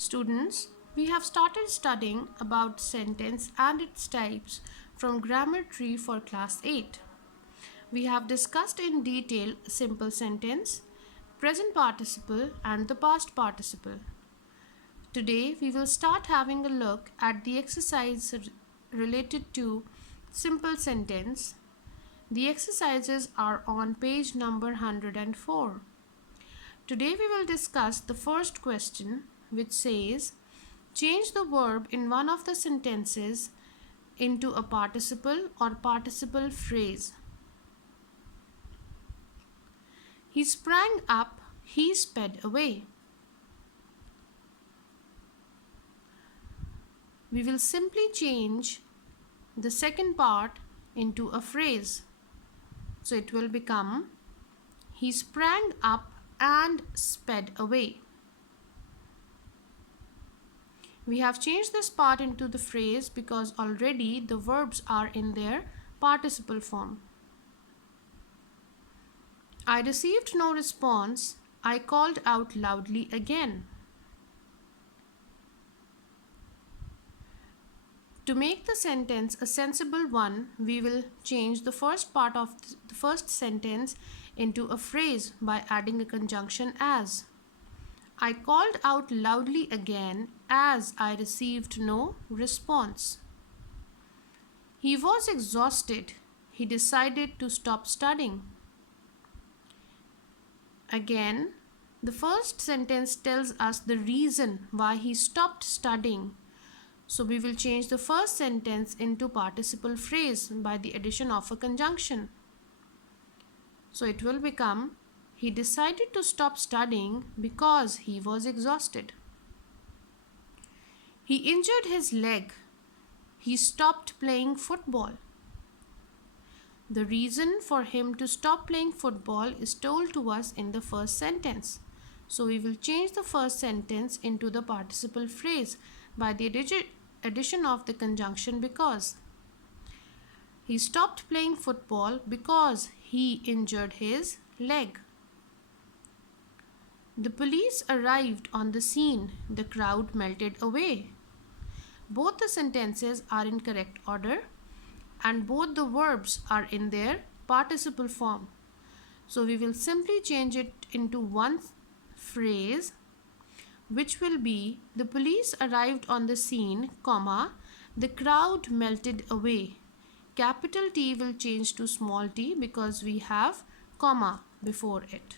Students, we have started studying about sentence and its types from Grammar Tree for class 8. We have discussed in detail simple sentence, present participle and the past participle. Today we will start having a look at the exercise related to simple sentence. The exercises are on page number 104. Today we will discuss the first question, which says, change the verb in one of the sentences into a participle or participle phrase. He sprang up, he sped away. We will simply change the second part into a phrase. So it will become, he sprang up and sped away. We have changed this part into the phrase because already the verbs are in their participle form. I received no response. I called out loudly again. To make the sentence a sensible one, we will change the first part of the first sentence into a phrase by adding a conjunction as. I called out loudly again as I received no response. He was exhausted. He decided to stop studying. Again, the first sentence tells us the reason why he stopped studying. So we will change the first sentence into participle phrase by the addition of a conjunction. So it will become, he decided to stop studying because he was exhausted. He injured his leg. He stopped playing football. The reason for him to stop playing football is told to us in the first sentence. So we will change the first sentence into the participle phrase by the addition of the conjunction because. He stopped playing football because he injured his leg. The police arrived on the scene. The crowd melted away. Both the sentences are in correct order and both the verbs are in their participle form. So we will simply change it into one phrase, which will be, the police arrived on the scene, comma, the crowd melted away. Capital T will change to small t because we have comma before it.